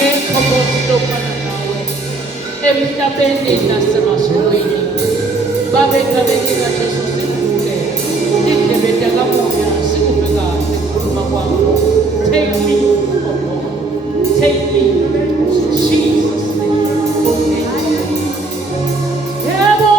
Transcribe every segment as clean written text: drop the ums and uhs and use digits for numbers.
Ninekhobosidobana nawe emhlabeni nasemazulwini. Baba egabeni kaJesu sivule indlebe zikamoya sikuve kahle ukukhuluma kwakho. Take me, oh God. Take me. Jesus name. Yebo.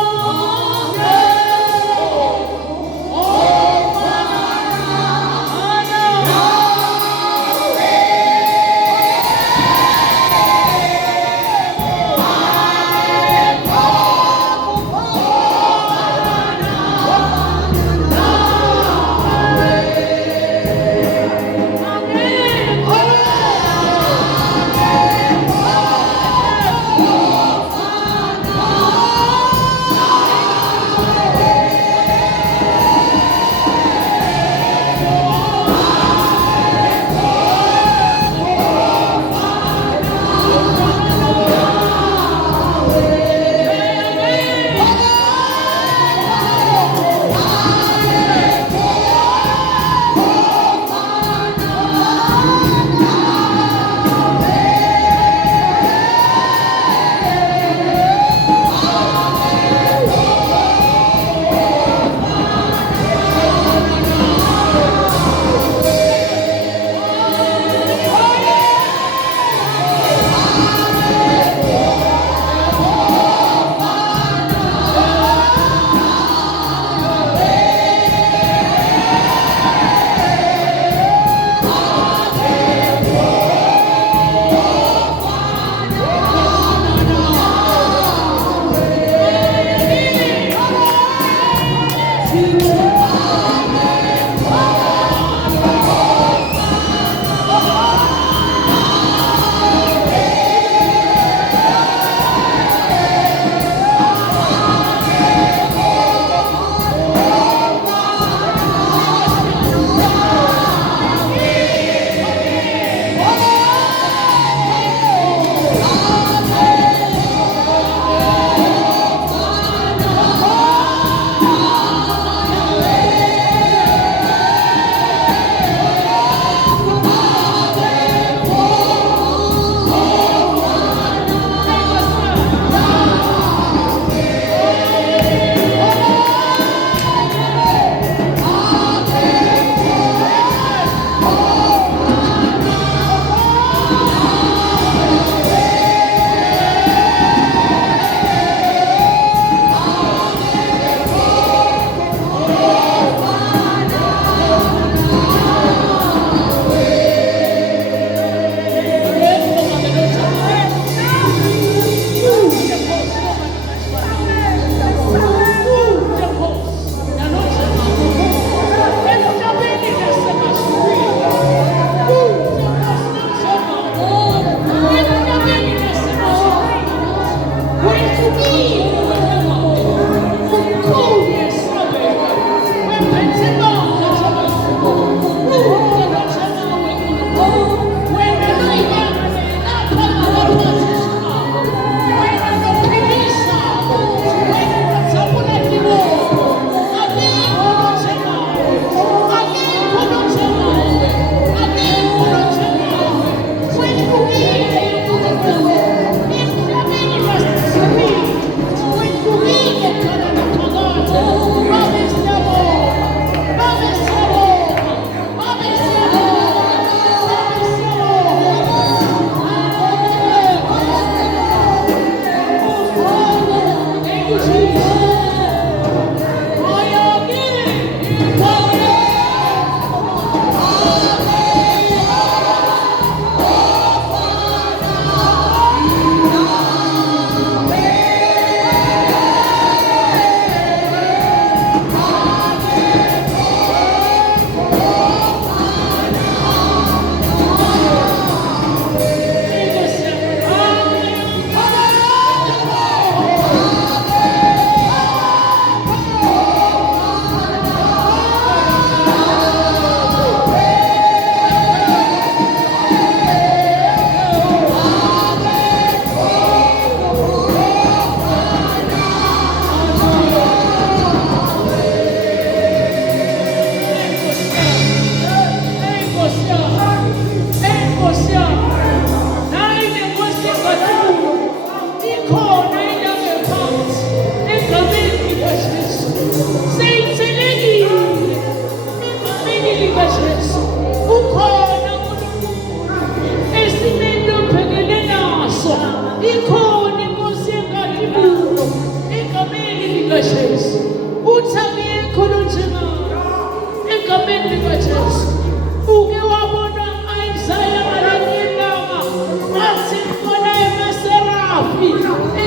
wami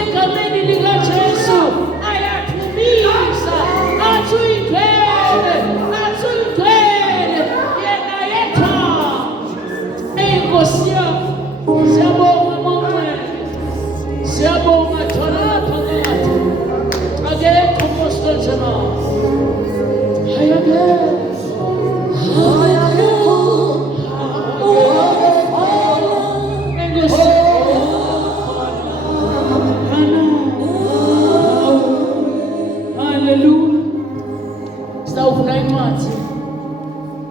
egameni likaJesu ayathumisa athi uyigcwele yena yetha. Nkosi yami siyabonga mongcwele, siyabonga thona laphakade akekho Nkosi kanjena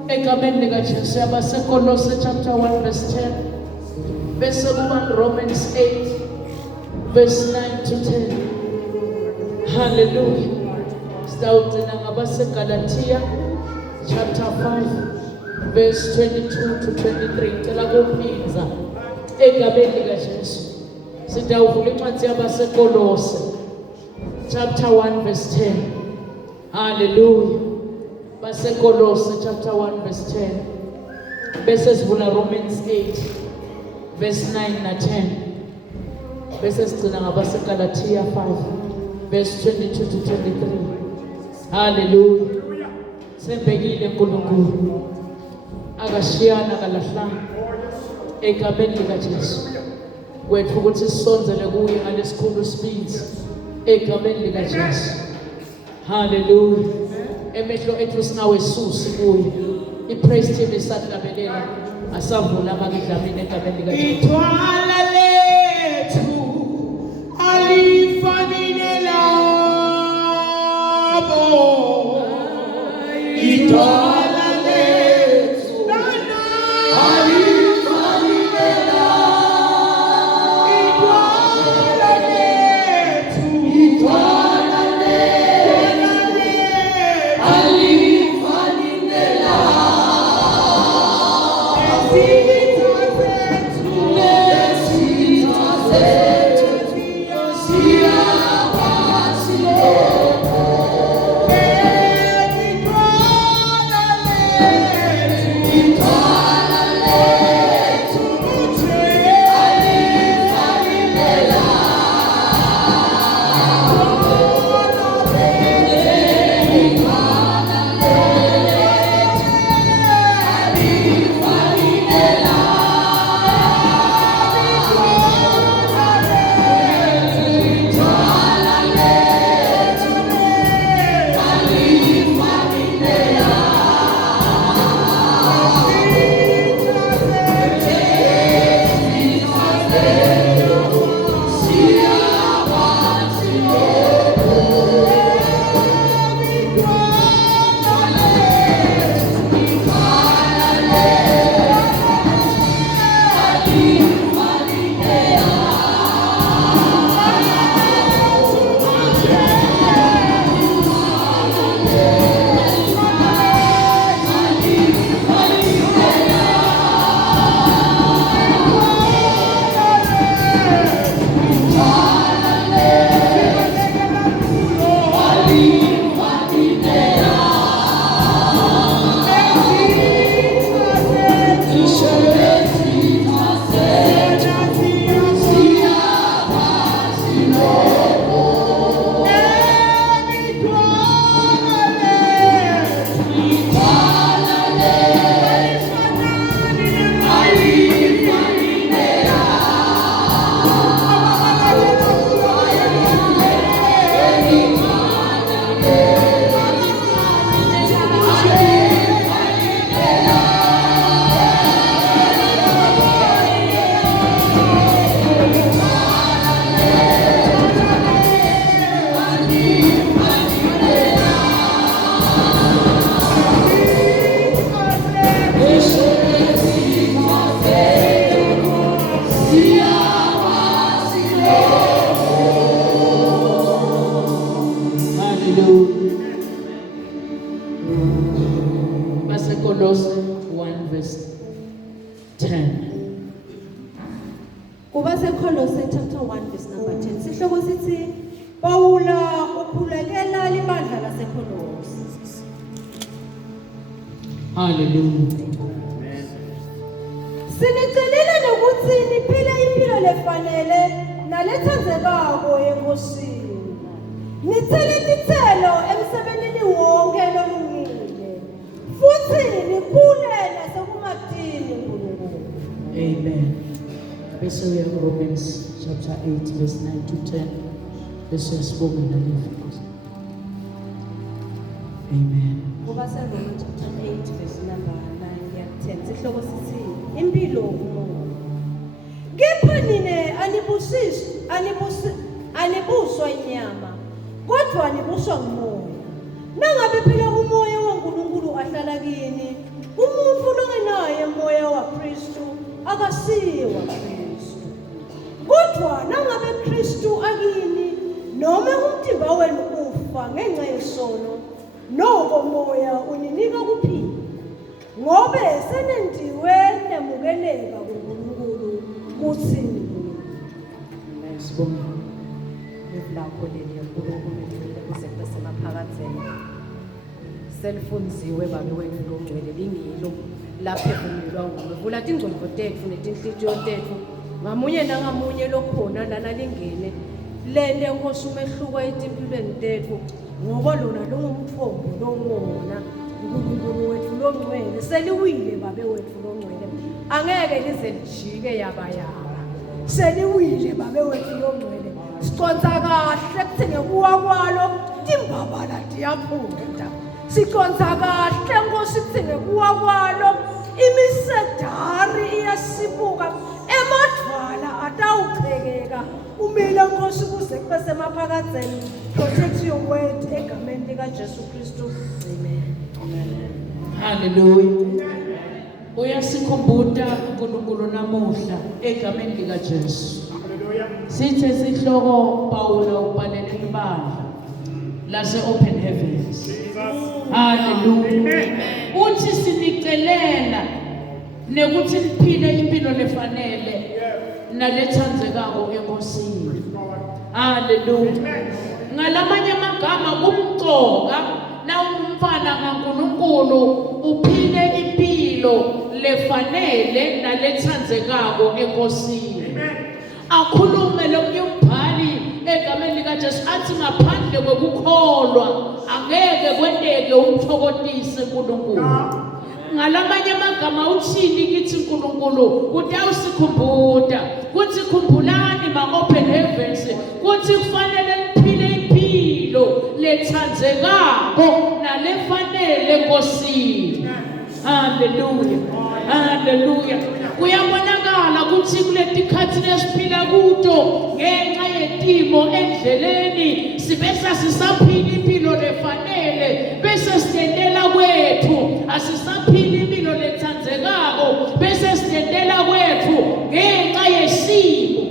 egameni likaJesu yabaseKolose chapter 1 verse 10 bese kuba Romans 8 verse 9 to 10. Hallelujah. Sitawugcina ngabaseGalatia chapter 5 verse 22 to 23. Cela kuphinza egameni likaJesu. Sitawuvula incwadi yabaseKolose chapter 1 verse 10. Hallelujah. baseKolose chapter 1 verse 10 bese sivula Romans 8 verse 9 na 10 bese sigcina ngabaseGalatia 5 verse 22 to 23. Hallelujah. Sembekile uNkulunkulu akashiyana kalahlanga egameni likaJesu kwethu ukuthi sisonzele kuye ngalesikhulu speed egameni likaJesu. Hallelujah. Emehlo ethu singawesusi kuye. I-praise team isatlabelela asavula amakidlamini egameni likaJesu. Ithwala lethu alifani nelabo. Ithwala lethu alifani nelabo. Ithwala lethu baseKolose 1 verse 10. Kubasekolose chapter 1 verse number 10. Sihloko sithi Paula ukhulekela libandla laseKolose. Hallelujah. Sinicelela nokuthi niphile impilo lefanele nalethandzekako enkosini. Nithele titselo emsebentini wonke lolungile. Futhi nikhule nasekumatini uNkulunkulu. Amen. Bese uya Romans chapter 8 verse 9 to 10. Bese sibonga nalefo. Amen. Ngoba seRomans chapter 8 verse number 9 ya 10 sihloko sithi impilo umoya. Kepha nine anibuswa inyama kodwa anibuswa ngumoya. Nangabe phela umoya waNkulunkulu ahlala kini, umuntu longenaye umoya waKristu akasiye waKristu. Kodwa nangabe Kristu akini noma umtimba wenu ufa ngenxa yesono, noko moya uninika kuphila. Ngobe senentiwe nemukeleka kuNkulunkulu kuthini. Sibonga. Lakho leli uNkulunkulu lifile kusemaphakatheni selifunziwe babe wenu longcwele lingilo lapho evunyelwa nguwe vula tingcondvo tetfu netinhlitiyo tetfu ngamunye nangamunye lokhona lana lingene lente Nkosi umehluko etimpilweni tetfu ngoba lona lungumthombo longona uNkulunkulu wethu longcwele seliwile babe wethu longcwele angeke lize lijike yabayaba seliwile babe wethu longcwele siconsa kahle kuthi ngekuwa kwalo timbabala tiyaphunda siconsa kahle Nkosi kuthi ngekuwa kwalo imisedari iyasibuka emadvala atawuqhekeka umile Nkosi kuze kube semaphakatheni. Protect your word egameni lika Jesu Kristu. Amen. Hallelujah. Uyasikhumbuta uNkulunkulu namuhla egameni lika Jesu. Sithe sihloko Paula ubhalele ibandla lase Open Heavens. Hallelujah. Uthi sinicelela nekuthi liphile impilo lefanele nalethandzekako enkosini. Hallelujah. Ngalamanye amagama kumcoka na umfana kaNkulunkulu uphile impilo lefanele nalethandzekako enkosini. Akhulume lomunye umbhali egameni lika Jesu athi ngaphandle kwekukholwa angeke kwenteke umthokotise uNkulunkulu. Ngalamanye amagama uthini kithi uNkulunkulu utawusikhumbuta kuthi khumbulani ma-Open Heavens kuthi kufanele liphile impilo lethandzekako nalefanele enkosini. Hallelujah. Hallelujah. Kuyabonakala ukuthi kuletikhathi lesiphila kuto ngenxa yetimo endleleni sibesa sisaphila impilo lefanele bese sitendela kwethu asisaphila impilo lethandzekako bese sitendela kwethu ngenxa yesimo.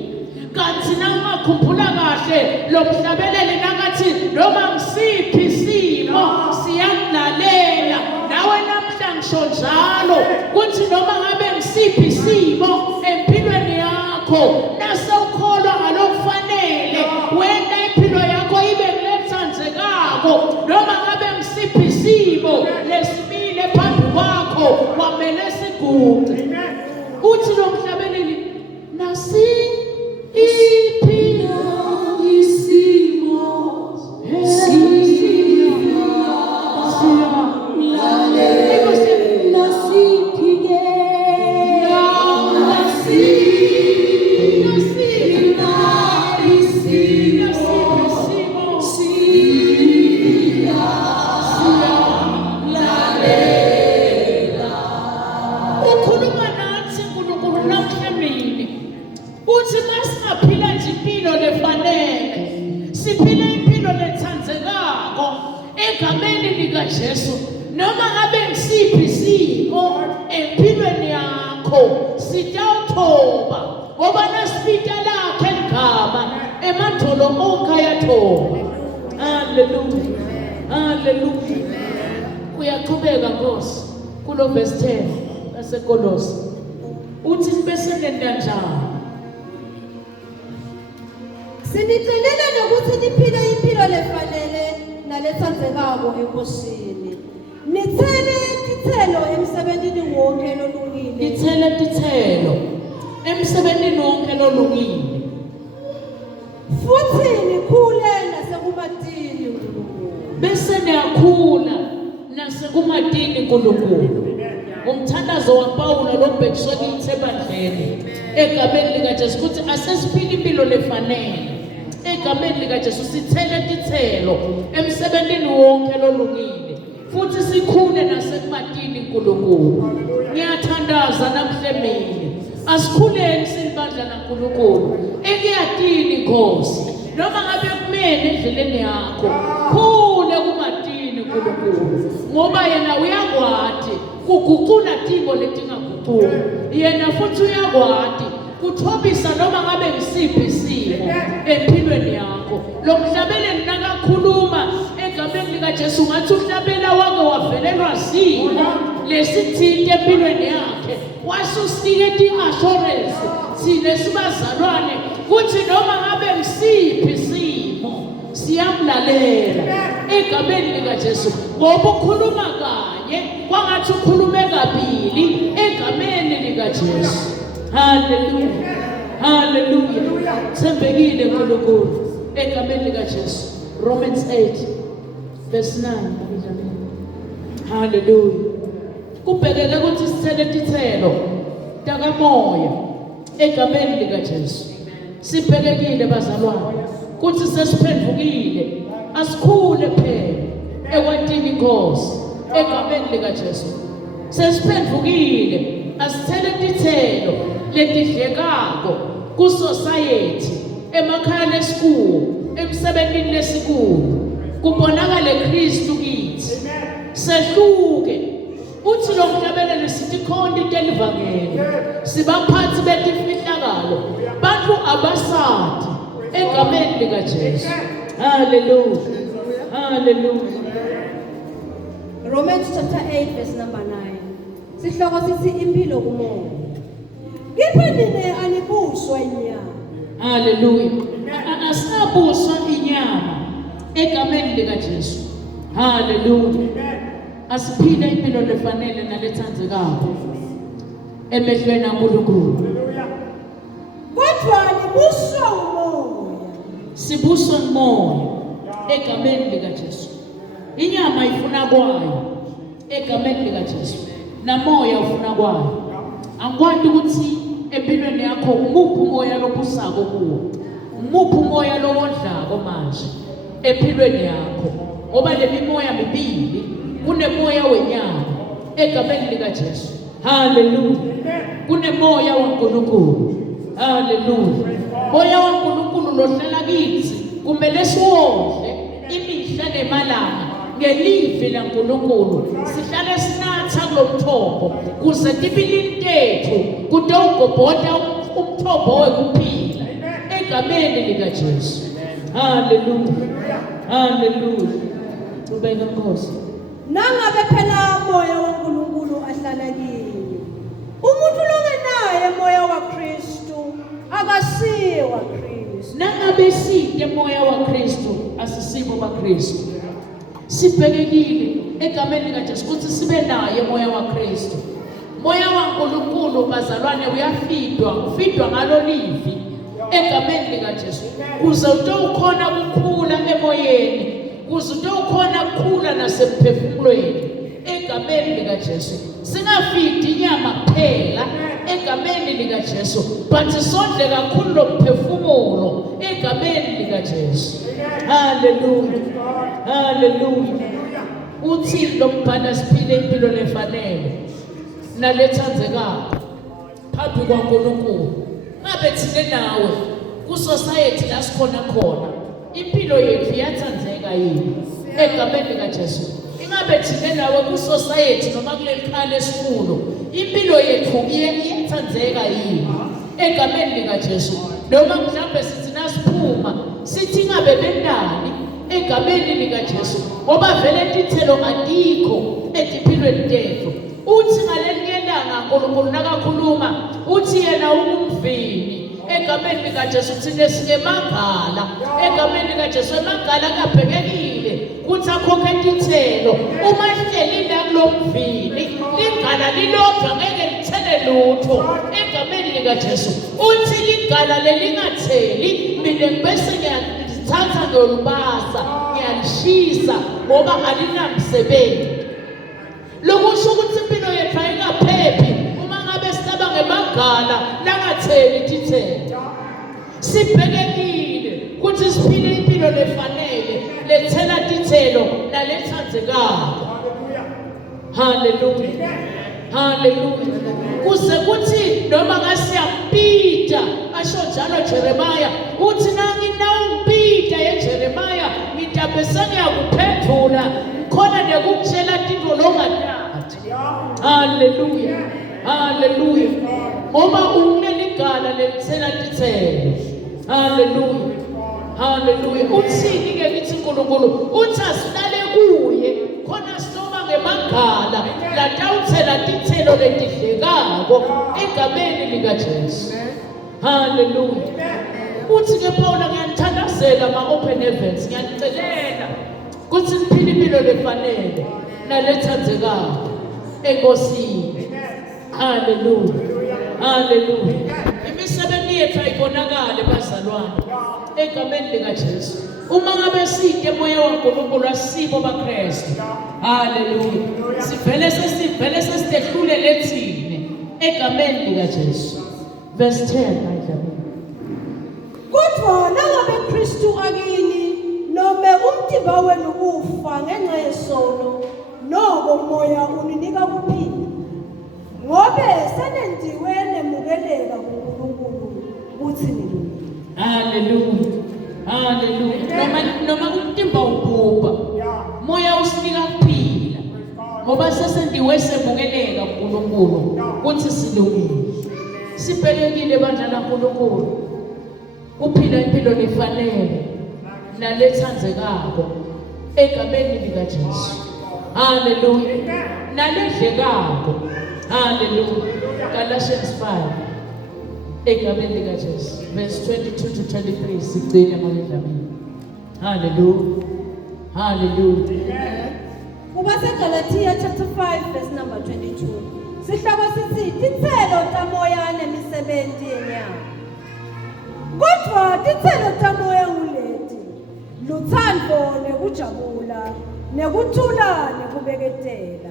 Kanti nawungakhumbula kahle lo mhlabeleli nakathi noma ngisiphi isimo siyamlalela nawe namhla ngisho njalo kuthi noma ngabe ngisiphi isimo empilweni yakho nasawukholwa ngalokufanele wena impilo yakho ibe lethandzekako noma ngabe ngisiphi isimo lesimile phambi kwakho kwamele siguqe. Uthi lo mhlabeleli nasi impilo isimo Jesu noma ngabe ngisiphi isimo empilweni yakho sitawuthoba ngoba nasibita lakhe ligama emadolo onke ayathoba. Hallelujah. Hallelujah. Uyaqhubeka Nkosi kulo verse 10 laseKolosi uthi bese lenda njalo Sinicelela nokuthi niphile impilo lefanele nalethandzekako enkosini. Nithele titselo emsebentini wonke lolungile. Nithele titselo emsebentini wonke lolungile. futhi nikhule nasekumatini uNkulunkulu. bese niyakhula nasekumatini uNkulunkulu. Umthandazo waPawula lobhekiswe kithi ebandleni egameni likaJesu ukuthi asesiphila impilo lefanele. Egameni likaJesu sithele tithelo emsebentini wonke lolungile futhi sikhule nasekumatini uNkulunkulu. Ngiyathandaza namhlemini asikhuleni silibandla naNkulunkulu ekuyatini Nkosi noma ngabe kumene endleleni yakho khule kumatini uNkulunkulu ngoba yena uyakwati kuguqula timo letingaguquki. Yena futhi uyakwati kuthobisa noma ngabe ngisiphi isimo empilweni yakho. Lo mhlabeleli nakakhuluma egameni likaJesu ngathi uhlabela wake wavelelwa simo lesithinte empilweni yakhe wasusikete i-assurance sine sibazalwane kuthi noma ngabe ngisiphi isimo siyamlalela egameni likaJesu ngoba ukhuluma kanye kwangathi ukhulume kabili egameni likaJesu. Hallelujah. Hallelujah. Sembekile uNkulunkulu egameni likaJesu. Romans 8 verse 9. Hallelujah. Kubhekeke ukuthi sithele tithelo takamoya egameni likaJesu. Sibhekekile bazalwane ukuthi sesiphendukile asikhule phela ekwatini Nkosi egameni likaJesu. Sesiphendukile asithele tithelo letidlekako ku society emakhaya lesikuwo emsebentini lesikulu kubonakale Kristu kithi sehluke. Uthi lo mhlabeleli sithi khona into elivangeli sibaphathi betimfihlakalo bantu abasadi egameni likaJesu. Hallelujah. Hallelujah. Romans chapter 8 verse number 9. Sihloko sithi impilo kumoya. Kepha nina anibuswa inyama. Hallelujah. Asabuswa inyama egameni likaJesu. Hallelujah. Asiphile impilo lefanele nalethandzekako emehlweni kaNkulunkulu. Kodwa nibuswa umoya. Sibuswa umoya egameni likaJesu. Inyama ifuna kwayo egameni likaJesu. Namoya ufuna kwayo. Angikwati ukuthi empilweni yakho umuphi umoya lobusako kuwo. Umuphi umoya lowondlako manje empilweni yakho. Ngoba le mimoya mibili kunemoya wenyama egameni likaJesu. Hallelujah. Kunemoya waNkulunkulu. Hallelujah. Moya waNkulunkulu lohlala kithi kumele siwondle imihla nemalanga ngelive laNkulunkulu. Sihlale sinatha kulomthombo kuze tibilini tethu kude ugobhoda umthombo wekuphila egameni likaJesu. Hallelujah. Hallelujah. Ubeka Nkosi. Nangabe phela moya waNkulunkulu ahlala kini. Umuntu longenaye moya waKristu akasiwa Kristu. Nangabe side moya waKristu asisibo baKristu. Sibhekekile egameni likaJesu ukuthi sibe naye moya waKristu. Moya waNkulunkulu bazalwane ufidwa ngalo livi egameni likaJesu. Kuze ukhona ukukhula emoyeni. Kuze ukhona ukukhula nasemphefumulweni egameni likaJesu. Singafidi inyama phela egameni likaJesu but sondle kakhulu lomphefumulo egameni likaJesu. Hallelujah. Hallelujah. Uthi lo mbhalo siphile impilo lefanele nalethandzekako phambi kwaNkulunkulu. Ngabe thine nawe ku society la sikhona khona impilo yethu iyathandzeka yini egameni likaJesu. Ingabe thine nawe ku society noma kuleli khaya lesikhulu impilo yethu iyathandzeka yini egameni likaJesu. Noma mhlawumbe sithi nasiphuma sithi ngabe bendani egameni likaJesu ngoba vele tithelo atikho etiphilweni tethu. Uthi ngalenyelanga uNkulunkulu nakakhuluma uthi yena umvini egameni likaJesu thine sinemagala egameni likaJesu. Emagala kabhekekile kuthi akhokhe tithelo uma lihleli la kulomvini igala lilodwa ngeke lithele lutho egameni likaJesu uthi ligala lelingatheli mina bese ngiyalithatha ngiyolibasa ngiyalishisa ngoba alinamsebenzi lokusho ukuthi impilo yethu ayikaphephi uma ngabe sicaba ngemagala langatheli tithelo sibhekekile ukuthi siphile impilo lefanele lethela tithelo nalethandzekako haleluya haleluya kuze kuthi noma ngasiyambida asho njalo Jeremiah uthi nawungibida yeJeremiah ngitabe sengiyakuphendula khona nekukutshela into longathathi haleluya haleluya ngoba uneligala lelithela tithelo haleluya haleluya uthini ke lithi uNkulunkulu uthi asilale kuye khona sinoba ngemagala latawuthela tithelo letidlekako egameni likaJesu haleluya uthi ke Paula ngiyanithandazela ama-open heavens ngiyanicelela kuthi niphile impilo lefanele nalethandzekako enkosini haleluya haleluya imisebenzi yethu ayibonakale bazalwane egameni likaJesu uma ngabe side moya waNkulunkulu asibo baKristu haleluya sivele sesitehlule lethine egameni likaJesu verse 10 ayidlala Kodwa nangabe Kristu akini noma umtimba wenu ufa ngenxa yesono noko moya uninika kuphila ngobe senendiwe nemukeleka kuNkulunkulu uthi nilungile haleluya haleluya noma umtimba ubhubha moya usinika kuphila ngoba sesendiwe semukeleka kuNkulunkulu uthi silungile sibhekekile bandla laNkulunkulu kuphila impilo lefanele nalethandzekako egameni likaJesu haleluya naledlekako haleluya Galatians 5 egameni likaJesu verse 22 to 23 sigcine ngolendlamini haleluya haleluya Kuba seGalatia chapter 5 verse number 22 sihloko sithi tithelo tamoya nemisebenzi yenyama kodwa tithelo tamoya nguleti luthando nekujabula nekuthula nekubeketela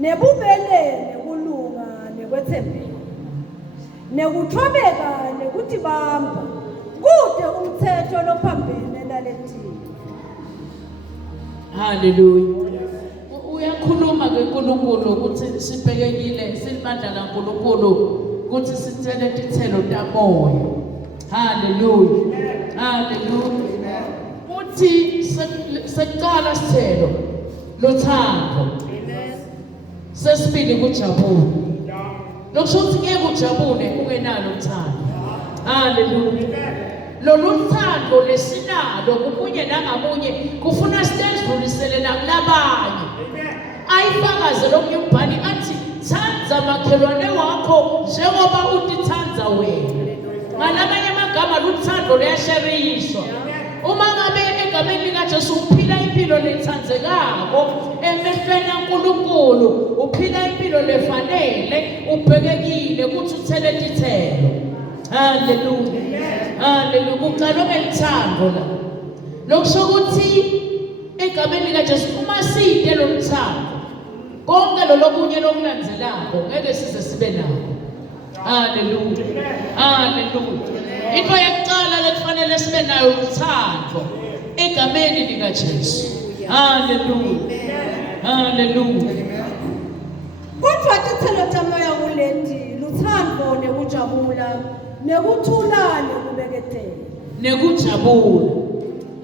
nebubele nekulunga nekwethembeka nekuthobeka nekutibamba kude umthetho lophambene nalethini haleluya uyakhuluma ke uNkulunkulu ukuthi sibhekekile silibandla laNkulunkulu ukuthi sithele tithelo tamoya haleluya haleluya uthi sekuqala sithelo lothando sesibili kujabula lokusho ukuthi ngeke ujabule ungenalo uthando haleluya lolu thando lesinalo kumunye nangamunye kufuna sidlulisele nakulabanye ayifakaze lomunye umbhali athi thandza makhelwane wakho njengoba utithandza wena ngalamanye amagama luthando luyasheriyiswa uma ngabe egameni likaJesu uphila impilo lethandzekako emehlweni kaNkulunkulu uphila impilo lefanele ubhekekile ukuthi uthele tithelo haleluya haleluya kuqala ngelithando la lokusho ukuthi egameni likaJesu uma side lo mthando konke lokunye lokulandzelako ngeke size sibe nako haleluya haleluya into yokuqala lekufanele sibe nayo uthando egameni likaJesu haleluya haleluya kodwa tithelo tamoya nguleti luthando nekujabula nekuthula nekubeketela nekujabula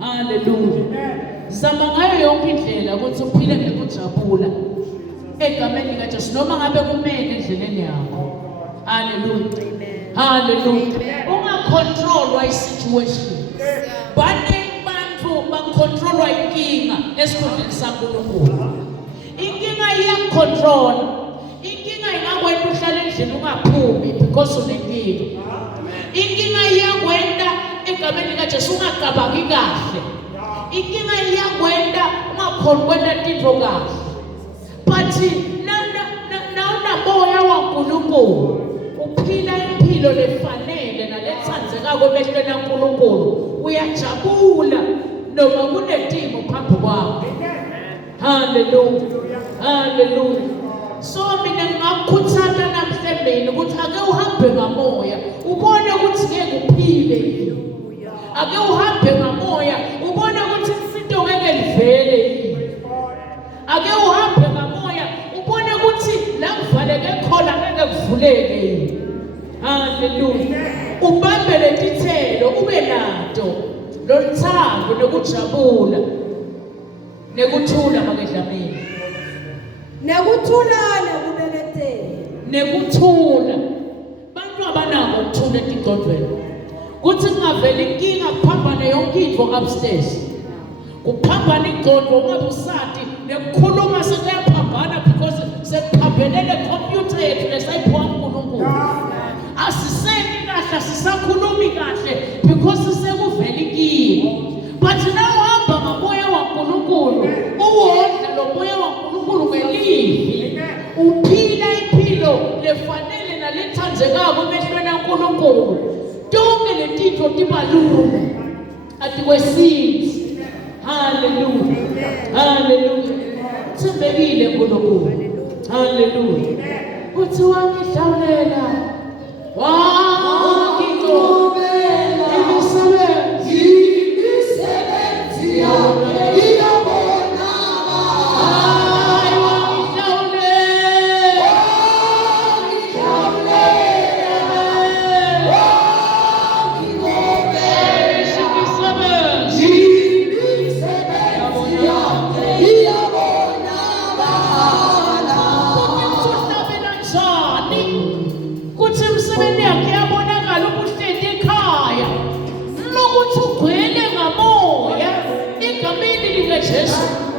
haleluya zama ngayo yonke indlela ukuthi uphile nekujabula egameni likaJesu noma ngabe kumele endleleni yakho haleluya haleluya ungacontrolwa isituation baningi bantu bacontrolwa inkinga esikhundleni saNkulunkulu inkinga iyacontrol inkinga ingakwenza uhlale endlini ungaphumi because unenkinga inkinga iyakwenda egameni likaJesu ungacabangi kahle inkinga iyakwenda ungakhona kwenda tinto kahle but na moya waNkulunkulu uphila impilo impilo lefanele nalethandzekako emehlweni kaNkulunkulu uyajabula noma kunetimo phambi kwakho. Hallelujah. Hallelujah. So mina ngingakukhuthaza namhlanje ukuthi ake uhambe ngamoya ubone ukuthi ngeke uphile. Ake uhambe ngamoya ubone ukuthi izinto ngeke livele. Ake uhambe ngamoya ubone ukuthi la kuvaleke khona ngeke kuvuleke. Hallelujah. Ubambe letithelo ube nato lothando nokujabula nekuthula makedlamini. Nekuthula nekubelethela. Nekuthula. Bantu abanako ukuthula etingqondweni. Kuthi kungavela inkinga kuphambane yonke into upstairs. Kuphambana ingqondo ngoba usati nekukhuluma sekuyaphambana because sekuphambelele computer yethu lesayiphiwa uNkulunkulu. Asiseni kahle sisakhulumi kahle because sekuvela inkinga. But now hamba ngamoya waNkulunkulu uwodla lo moya waNkulunkulu ngelivi. Uphila impilo lefanele nalethandzekako emehlweni kaNkulunkulu. Tonke letinto tibalula atikwesisi. Hallelujah. Hallelujah. Thembekile uNkulunkulu. Hallelujah. Uthi wangihlawulela. Wangigobela imisebenzi yakhe iyabonakala. Hayi wangihlawulela.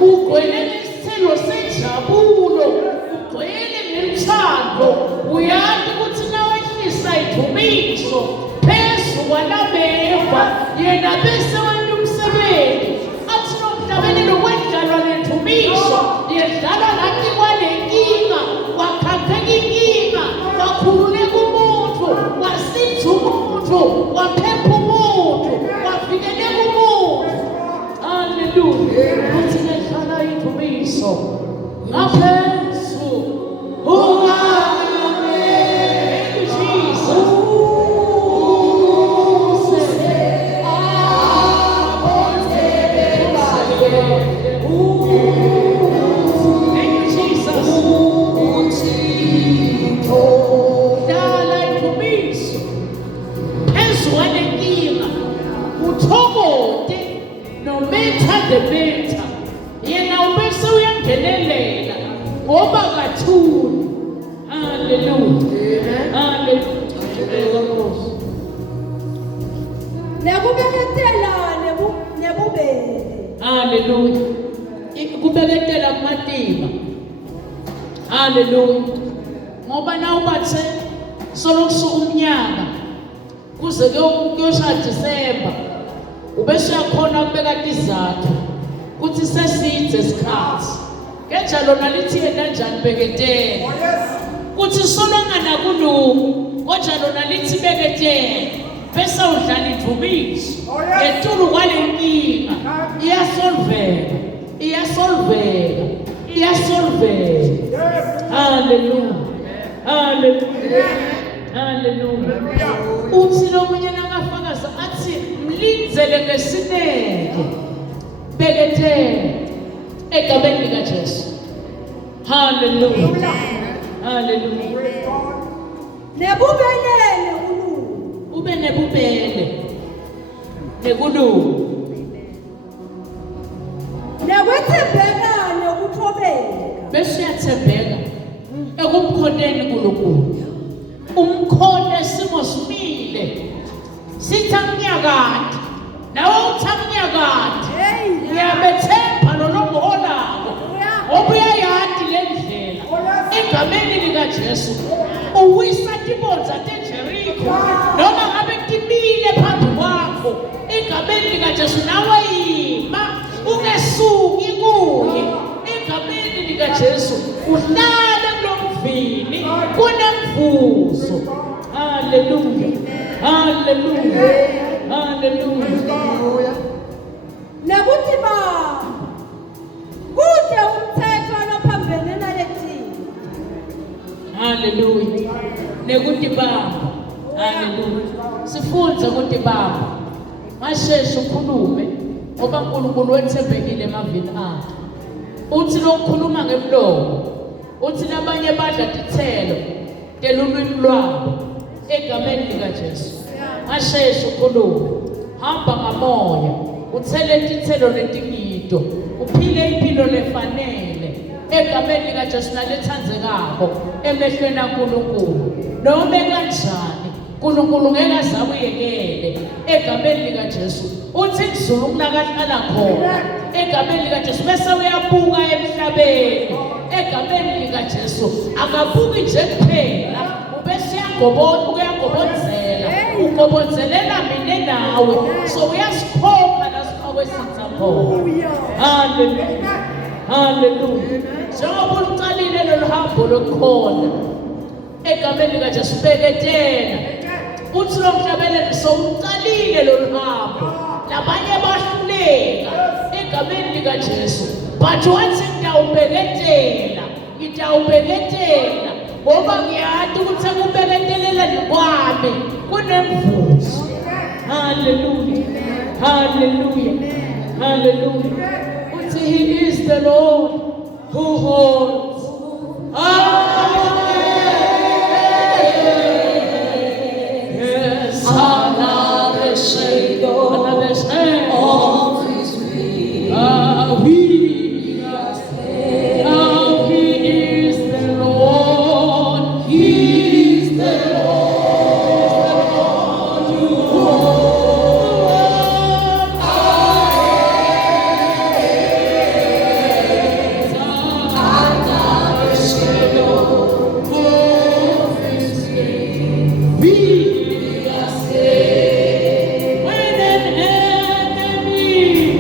Ugcwele isithelo senjabulo, ugcwele nemthando, uyazi ukuthi nawehlisa idumiso phezu kwalameva yena bese wenza umsebenzi athi nomhlabeni lokwendlalwa nedumiso yedlala ngathi kwalenkinga wakhapheka inkinga wakhululeka umuntu wasinza umuntu waphepha umuntu wavikeleka umuntu. Hallelujah. Uthi ngedlala idumiso ngaphezu ungame Jesus. Yena ubese uyangenelela ngoba kathuli. Hallelujah. Hallelujah. Nekubeketela nebubele. Hallelujah. Ikubeketela kumatima. Hallelujah. Ngoba na ubathe solokusuka umnyaka kuze kuyosha December ubese yakhona ukubeka izathu kuthi sesidze isikhathi kenjalo nalithi yena njani beketela kuthi solangana kulungu konjalo nalithi beketela bese udlala idumiso etulu kwalenkinga iyasolveka iyasolveka iyasolveka. Hallelujah. Hallelujah. Hallelujah. Uthi lo munye nakafakaza athi mlindzele ngesineke beketela egabeni likaJesu. Hallelujah. Hallelujah. Nebubelele uNkulunkulu. Ube nebubele nekulungu. Nekwethembeka nokuthobeka. Bese uyathembeka ekumkhoneni uNkulunkulu. Umkhone simo simile. Sithamnyakade. Nawe uthamnyakade. Uyabethemba nolomholako. Obuyayadi lendlela. Egameni likaJesu. Uwisa tibonza teJerikho. Noma ngabe timile phambi kwakho. Egameni likaJesu nawe yima. Ungesuki kuye. Egameni likaJesu uhlale kulomvini kunemvuzo. Hallelujah. Hallelujah. Hallelujah. Hallelujah. Nakuthi ba kude umthetho lophambene nalethini. Hallelujah. Nekuthi baba. Hallelujah. Sifunze ukuthi baba. Masheshe ukhulume ngoba uNkulunkulu wethembekile emavini akhe. Uthi lokukhuluma ngemlomo. Uthi nabanye badla dithelo delulwini lwabo egameni lika Jesu. Masheshe ukhulume. Hamba ngamoya. Uthele dithelo letingido. Uphile impilo lefanele egameni lika Jesu nalethandzekako emehlweni kaNkulunkulu. Noma kanjani uNkulunkulu ngeke azakuyekele egameni lika Jesu. Uthi izulu kunakahlala khona egameni lika Jesu bese uyabuka emhlabeni egameni lika Jesu. Akabuki nje kuphela ubese uyagobozela ugobonzelela mina nawe so uyasikhokha lasikhawesitha khona. Hallelujah. Hallelujah. Njengoba uliqalile lolu hambo lokukhona egameni lika Jesu beketela uthi lo mhlabelelo sowuqalile lolu hambo labanye bahluleka egameni lika Jesu but wathi ngitawubeketela ngoba ngiyazi ukuthi ekubeketeleleni kwami kunemvuzo. Hallelujah. Hallelujah. Hallelujah. Uthi he is the Lord who holds another shade of his wings. He is the Lord. He is the Lord who holds another shade of his wings. We are saved when an enemy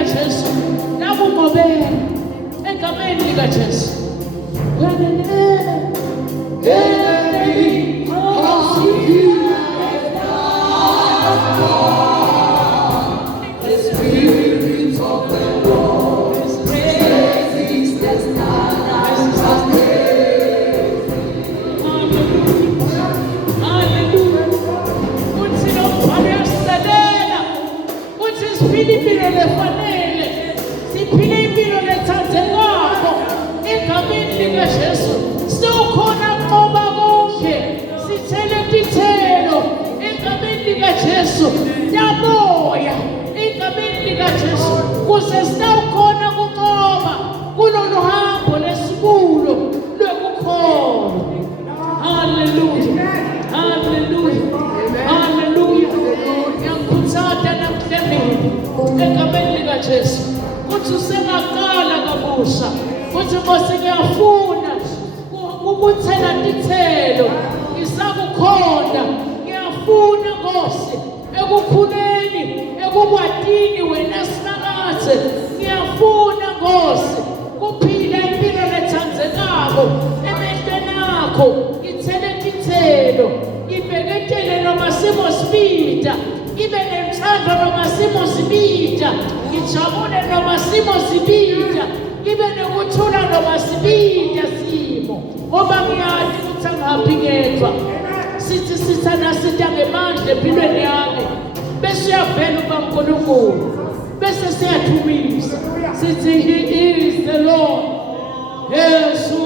likaJesu nakungobela egameni likaJesu. Yamoya egameni likaJesu kuze sitawukhona kunqoba kulolu hambo lesikulo lwekukholwa. Haleluya, haleluya, haleluya. Ngiyakukhuthaza namhlanje egameni likaJesu ukuthi usengaqala kabusha ukuthi Nkosi ngiyafuna ukuthela tithelo ngisakukhonda. Ngiyafuna Nkosi ekukhuleni ekukwatini wena sinakathe. Ngiyafuna Nkosi kuphila impilo lethandzekako emehlweni akho. Ngithele tithelo ngibheketele noma simo sibida, ngibe nemthando noma simo sibida, ngijabule noma simo sibida, ngibe nokuthula noma sibida simo, ngoba ngiyazi ukuthi angaphi ngedwa. Sithi sithanda sitha ngemandla empilweni yami bese uyavela uba uNkulunkulu bese siyathumisa sithi he is the Lord. Yesu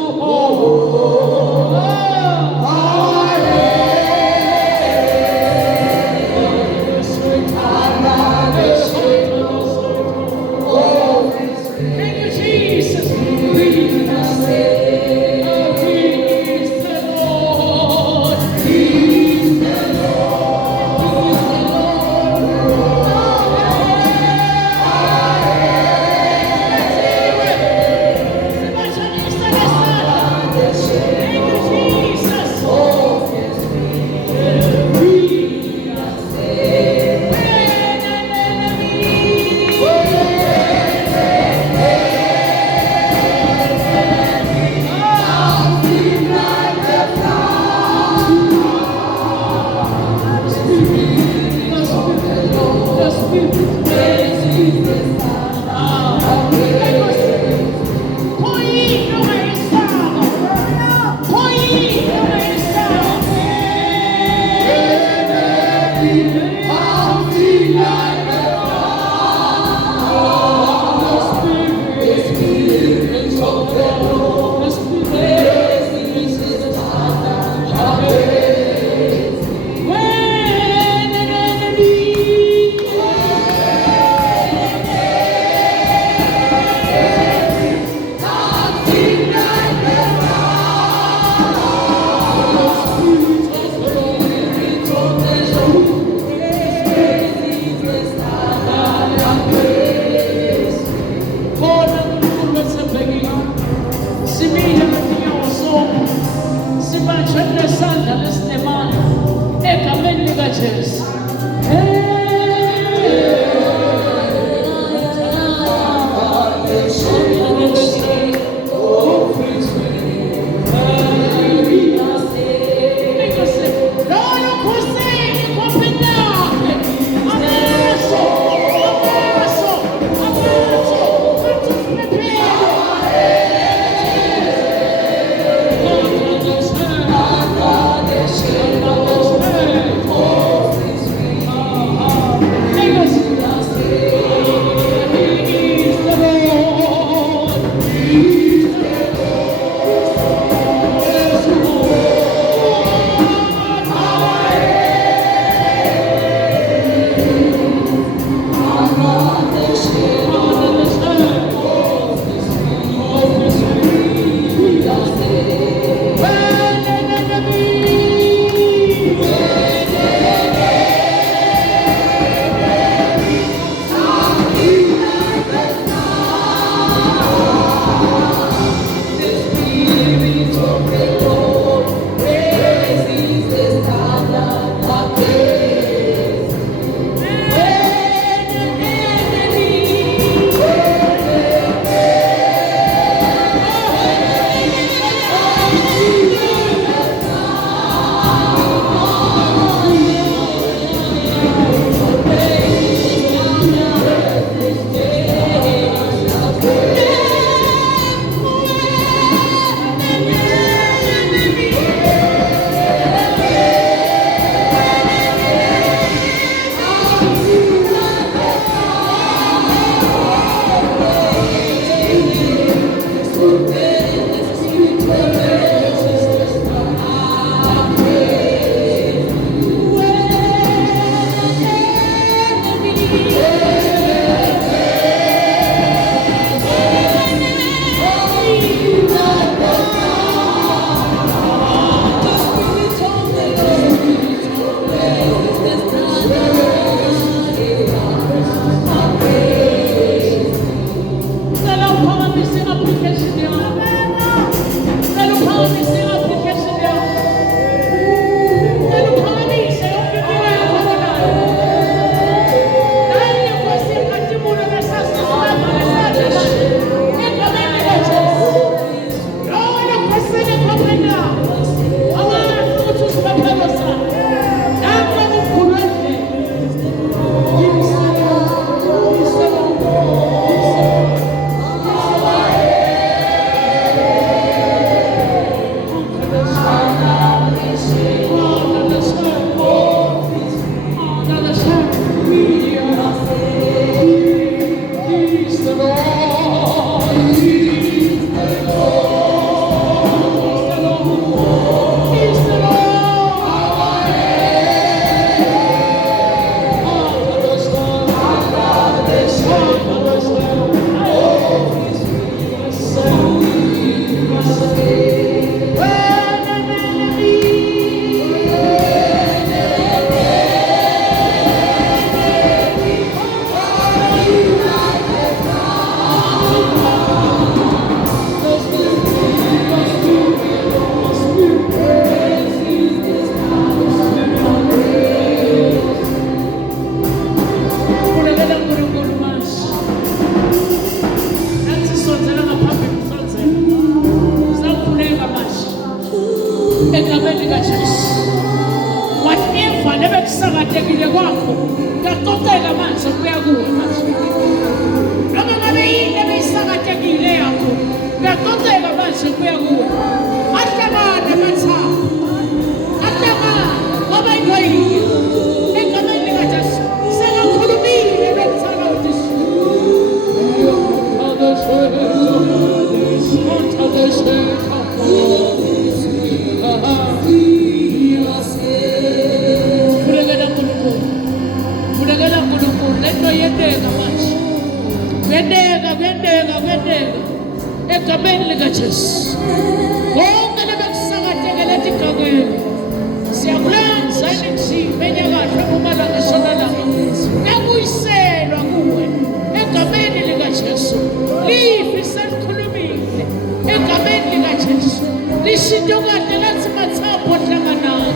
Simile nginyawo sonke sibanjwe nesandla nebekusakatekile kwakho ngiyaqoqeka manje kuya kuwe manje noma ngabe yini ebeyisakatekile yakho ngiyaqoqeka manje kuya kuwe ahlangana amathapha ahlangana ngoba into yini egameni likajesu sekakhulumile bekuthaka uthi egameni likajesu konke lebekusakatekele etigangeni siyakulenza eningizimu enyakatho empumalanga eshonalanga ekuyiselwa kuwe egameni likajesu lifi selikhulumile egameni likajesu lishinto kahle lathi mathambo hlanganayo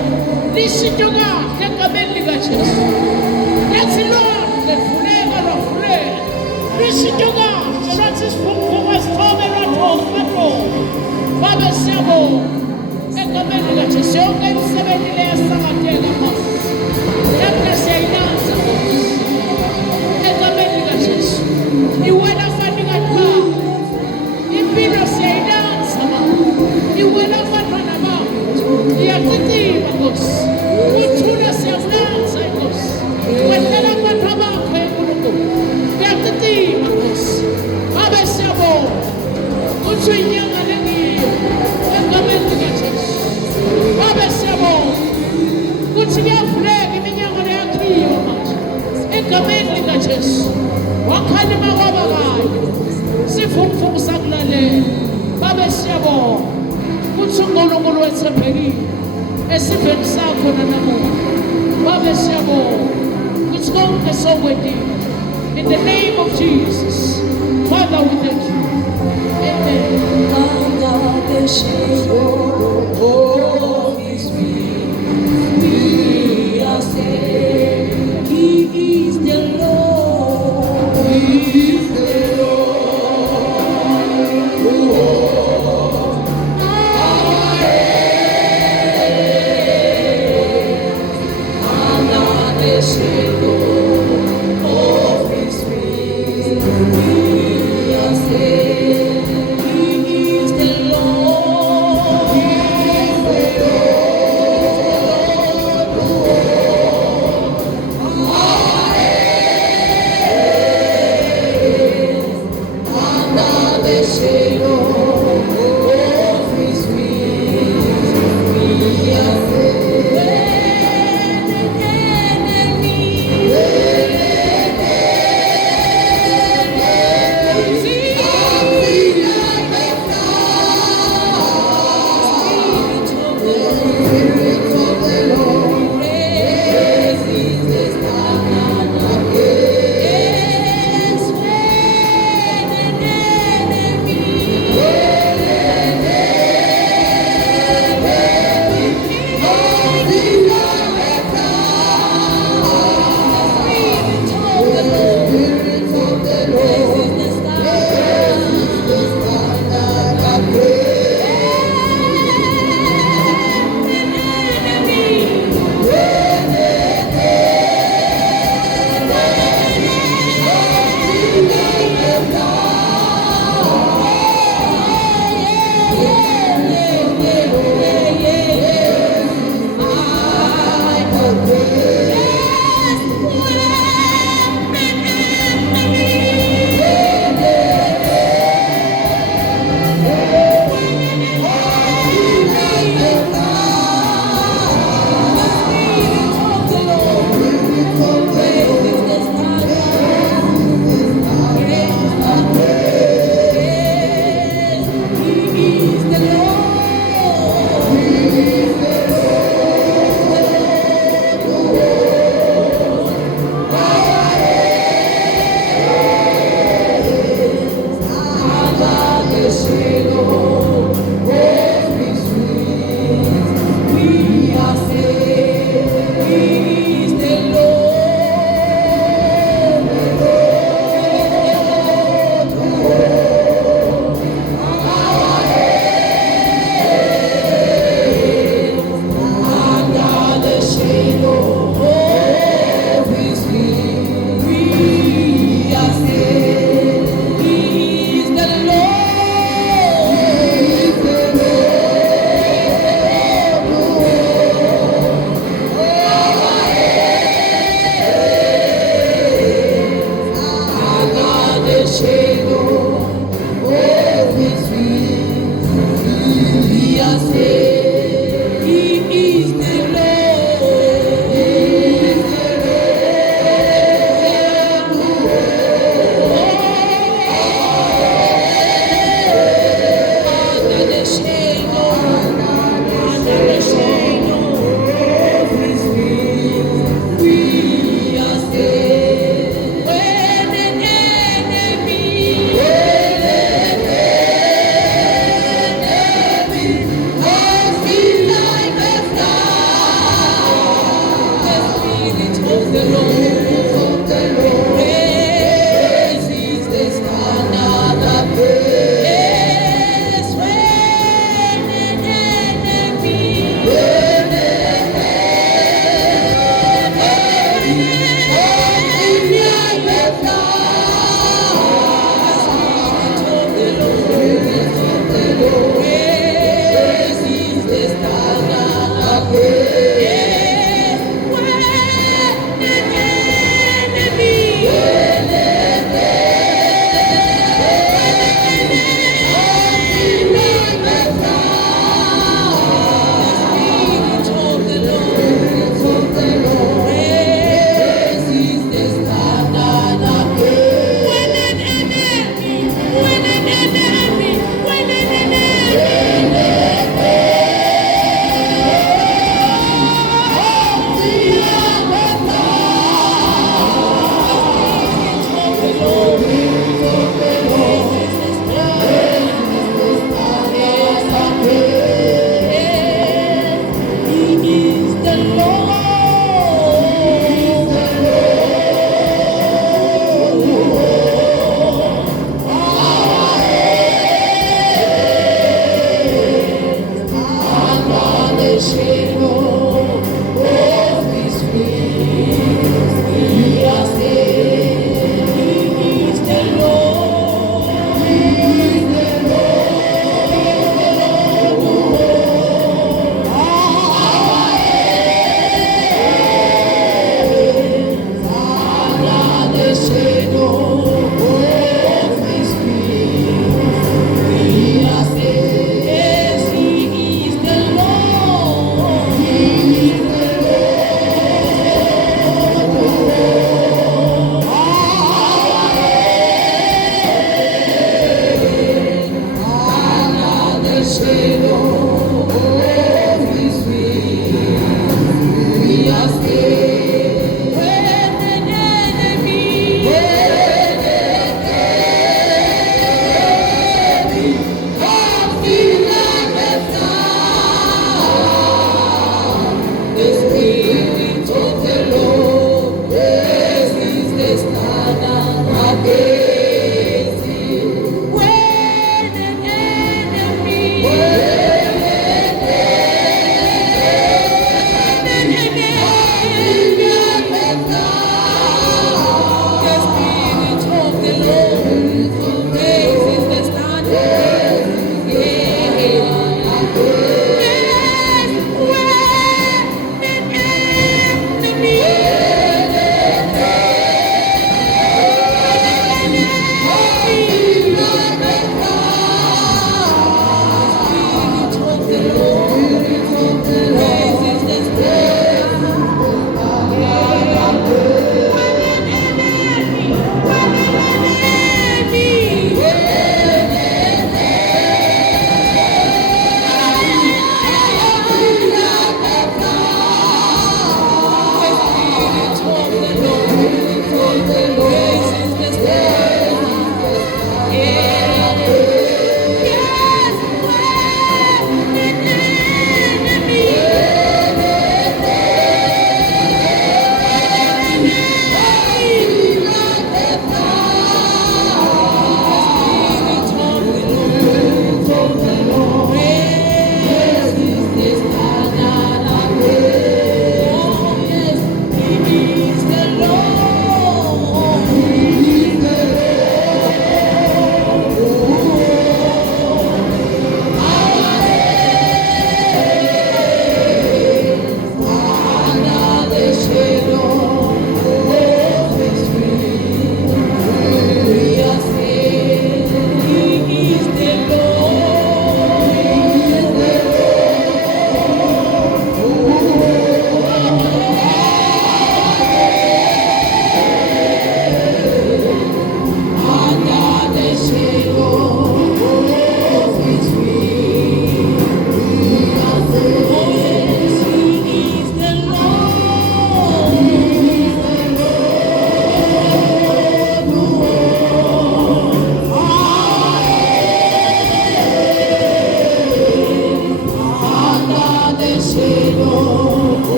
lishinto kahle egameni likajesu lathi lonke vuleka lwavuleka lishinto kahle lathi isiphumuphumu esithobe lwathoba babe siyabonga egameni likajesu yonke imisebenzi le yasakateka mama yabona siyayinanza egameni likajesu iwena fanika khona impilo siyayinanza mama iwena bantwana bakho iyacicima nkosi uthula siyakunanza nkosi wehlela abantu bakho enkulunkulu iyacicima nkosi babe siyabonga uthi inyanga lengiyo egameni likajesu babe siyabonga kuthi kuyavuleka iminyango leyakhiwa manje egameni likajesu wakhalima kwabakayo sifumfumu sakulalela babe siyabonga kuthi unkulunkulu wethembekile esiveni sakho nanamuhla babe siyabonga kuthi konke sokwendile in the name of Jesus Father we thank you amen.